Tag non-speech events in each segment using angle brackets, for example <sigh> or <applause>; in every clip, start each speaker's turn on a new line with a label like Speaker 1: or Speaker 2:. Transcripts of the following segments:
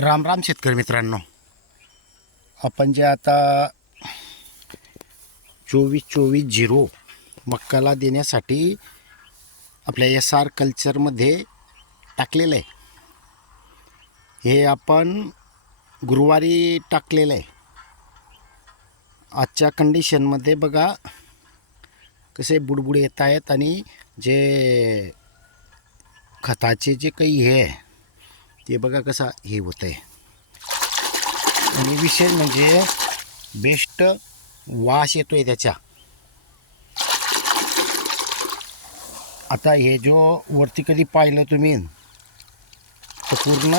Speaker 1: राम राम शेतकरी मित्रांनो. आपण जे आता चोवीस चोवीस झिरो मक्काला देण्यासाठी आपल्या एस आर कल्चरमध्ये टाकलेलं आहे. हे आपण गुरुवारी टाकलेलं आहे. आजच्या कंडिशनमध्ये बघा कसे बुडबुड येत आहेत आणि जे खताचे जे काही हे आहे ते बघा कसा हे होतं आहे आणि विशेष म्हणजे बेस्ट वास येतो आहे त्याच्या आता हे जो वरती कधी पाहिलं तुम्ही तर पूर्ण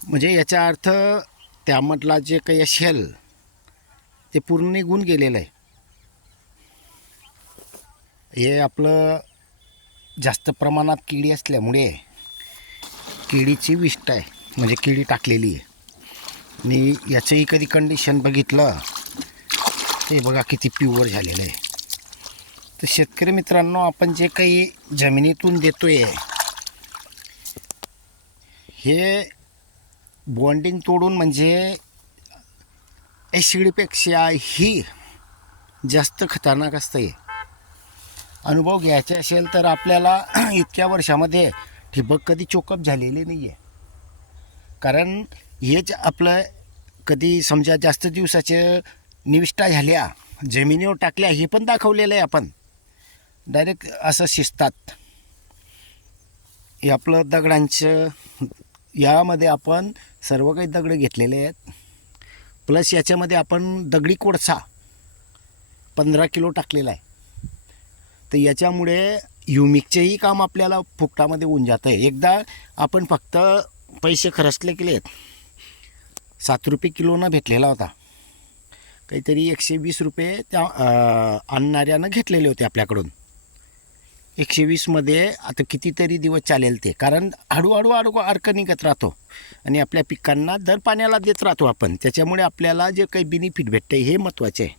Speaker 1: म्हणजे याचा अर्थ त्यामधला जे काही असेल ते पूर्ण निघून गेलेलं आहे. हे आपलं जास्त प्रमाणात किडी असल्यामुळे केळीची विष्ट आहे. म्हणजे केळी टाकलेली आहे. आणि याचंही कधी कंडिशन बघितलं. ते बघा किती प्युअर झालेलं आहे. तर शेतकरी मित्रांनो आपण जे काही जमिनीतून देतोय हे बॉन्डिंग तोडून म्हणजे ॲसिडपेक्षाही जास्त खतरनाक असतं आहे अनुभव घ्यायचे असेल तर आपल्याला <clears throat> इतक्या वर्षामध्ये ठिबक कधी चोकअप झालेली नाही आहे कारण हेच आपलं कधी समजा जास्त दिवसाचे निविष्ठा झाल्या जमिनीवर टाकल्या हे पण दाखवलेलं आहे आपण. डायरेक्ट असं शिजतात हे आपलं दगडांचं यामध्ये आपण सर्व काही दगड घेतलेले आहेत. प्लस याच्यामध्ये आपण दगडी कोळसा पंधरा किलो टाकलेला आहे. तर याच्यामुळे युमिकचेही काम आपल्याला फुकटामध्ये होऊन जातं आहे एकदा आपण फक्त पैसे खर्चले केलेत सात रुपये किलोनं भेटलेला होता. काहीतरी एकशे वीस रुपये त्या आणणाऱ्यानं घेतलेले होते आपल्याकडून. एकशे वीसमध्ये आता कितीतरी दिवस चालेल ते. कारण हळूहळू हळू अर्क निघत राहतो. आणि आपल्या पिकांना दर पाण्याला देत राहतो आपण. त्याच्यामुळे आपल्याला जे काही बेनिफिट भेटतं हे महत्त्वाचे आहे.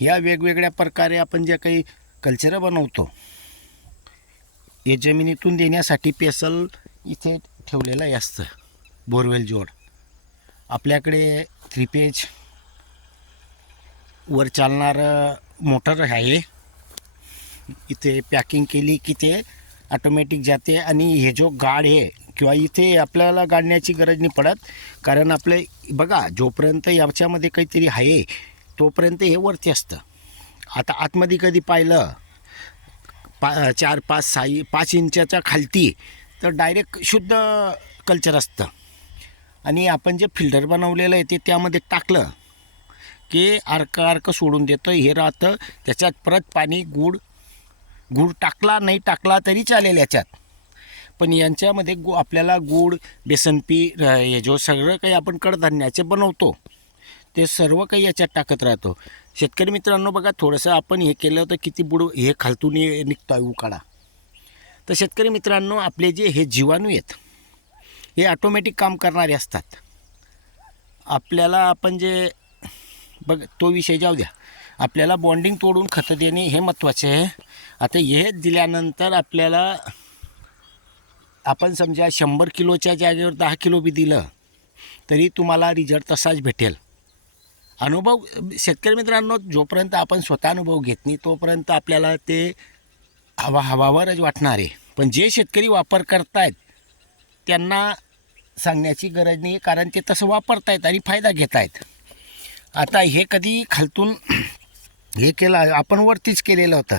Speaker 1: ह्या वेगवेगळ्या प्रकारे आपण जे काही कल्चर बनवतो. हे जमिनीतून देण्यासाठी पेसल इथे ठेवलेलं आहे असतं बोरवेल जोड. आपल्याकडे थ्री पेज वर चालणारं मोटर आहे. इथे पॅकिंग केली की ते ऑटोमॅटिक जाते आणि हे जो गाड आहे किंवा इथे आपल्याला गाडण्याची गरज नाही पडत कारण आपलं बघा जोपर्यंत याच्यामध्ये काहीतरी आहे तोपर्यंत हे वरती असतं. आता आतमध्ये कधी पाहिलं पा चार पाच सहा पाच इंचाच्या खालती तर डायरेक्ट शुद्ध कल्चर असतं. आणि आपण जे फिल्टर बनवलेलं आहे ते त्यामध्ये टाकलं की अर्क अर्क सोडून देतं हे राहतं. त्याच्यात परत पाणी गूळ गूळ टाकला नाही टाकला तरी चालेल याच्यात. पण यांच्यामध्ये गु आपल्याला गूळ बेसन पी हे जो सगळं काही आपण कडधान्याचे बनवतो ते सर्व काही याच्यात टाकत राहतो. शेतकरी मित्रांनो बघा थोडंसं आपण हे केलं होतं किती बुड हे खालतून निघतो आहे उकाळा तर शेतकरी मित्रांनो आपले जे हे जीवाणू आहेत हे ऑटोमॅटिक काम करणारे असतात. आपल्याला आपण जे बघ तो विषय जाऊ द्या. आपल्याला बॉन्डिंग तोडून खतं देणे हे महत्त्वाचे आहे. आता हे दिल्यानंतर आपल्याला आपण समजा शंभर किलोच्या जागेवर दहा किलो बी दिलं तरी तुम्हाला रिझल्ट तसाच भेटेल. अनुभव शेतकरी मित्रांनो जोपर्यंत आपण स्वतः अनुभव घेत नाही तोपर्यंत आपल्याला ते हवा हवावरच वाटणार आहे. पण जे शेतकरी वापर करतायत त्यांना सांगण्याची गरज नाही कारण ते तसं वापरतायत आणि फायदा घेत आहेत आता हे कधी खालतून <clears throat> हे केलं आपण वरतीच केलेलं होतं.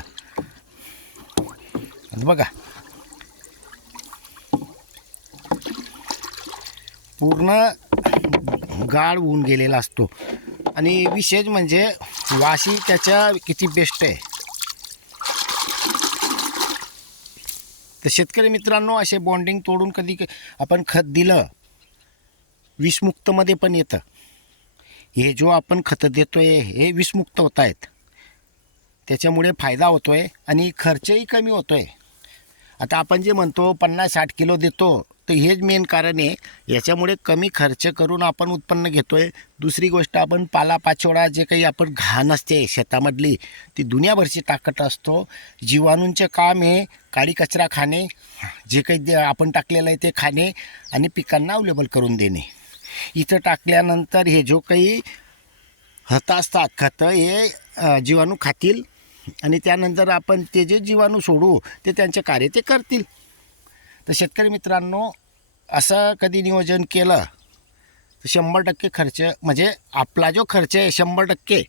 Speaker 1: बघा. पूर्ण गाळ होऊन गेलेला असतो. आणि विशेष म्हणजे वाशी त्याच्या किती बेस्ट आहे. तर शेतकरी मित्रांनो असे बॉन्डिंग तोडून कधी आपण खत दिलं विषमुक्तमध्ये पण येतं. हे जो आपण खतं देतोय हे विषमुक्त होत आहेत. त्याच्यामुळे फायदा होतोय आणि खर्चही कमी होतोय. आता आपण जे म्हणतो पन्नास साठ किलो देतो तर हेच मेन कारण आहे याच्यामुळे कमी खर्च करून आपण उत्पन्न घेतो आहे दुसरी गोष्ट आपण पालापाचोळा जे काही आपण घाण असते शेतामधली ती दुनियाभरची टाकत असतो. जीवाणूंचे काम आहे काळी कचरा खाणे जे काही दे आपण टाकलेलं आहे ते खाणे आणि पिकांना अवेलेबल करून देणे. इथं टाकल्यानंतर हे जो काही हत असतात खतं हे जीवाणू खातील आणि त्यानंतर आपण ते जे जीवाणू सोडू ते त्यांचे कार्य ते करतील. तर शेतकरी मित्रांनो असं कधी नियोजन केलं तर शंभर टक्के खर्च म्हणजे आपला जो खर्च आहे शंभर टक्के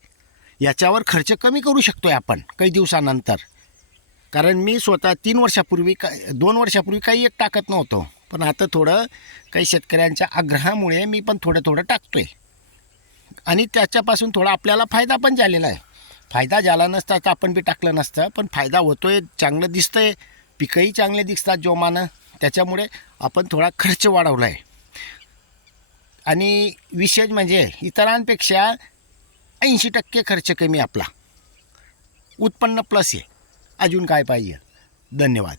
Speaker 1: याच्यावर खर्च कमी करू शकतो आहे आपण काही दिवसानंतर. कारण मी स्वतः तीन वर्षापूर्वी का दोन वर्षापूर्वी काही एक टाकत नव्हतो. पण आता थोडं काही शेतकऱ्यांच्या आग्रहामुळे मी पण थोडं थोडं टाकतो आहे आणि त्याच्यापासून थोडा आपल्याला फायदा पण झालेला आहे. फायदा झाला नसता तर आपण बी टाकलं नसतं पण फायदा होतो आहे चांगलं दिसतं आहे पिकंही चांगले दिसतात जोमानं. त्याच्यामुळे आपण थोडा खर्च वाढवला आहे आणि विशेष म्हणजे इतरांपेक्षा ऐंशी टक्के खर्च कमी आपला. उत्पन्न प्लस आहे. अजून काय पाहिजे? धन्यवाद.